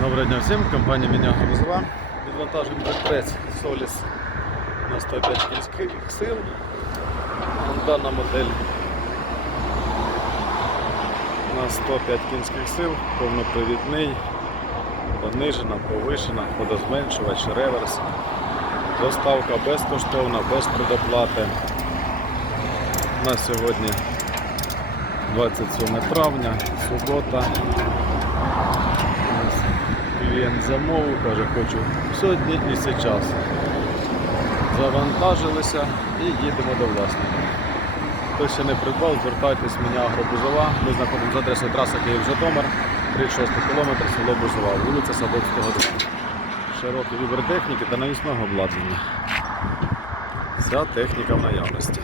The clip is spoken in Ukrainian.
Доброго дня всім, компанія Міня Грузова. Відвантажуємо тракторець Solis на 105 кінських сил. Дана модель на 105 кінських сил, повнопривідний, понижена, повишена, водозменшувач, реверс. Доставка безкоштовна, без предоплати. На сьогодні 27 травня, субота. Клієнт замовив, каже, хочу сьогодні і зараз. Завантажилися і їдемо до власника. Хто ще не придбав, звертайтесь мене Агробузова. Ми знаходимося адресою траса Київ-Житомир, 36 км, село Бузова, вулиця Садовського 2. Широкий вибір техніки та навісного обладнання. Вся техніка в наявності.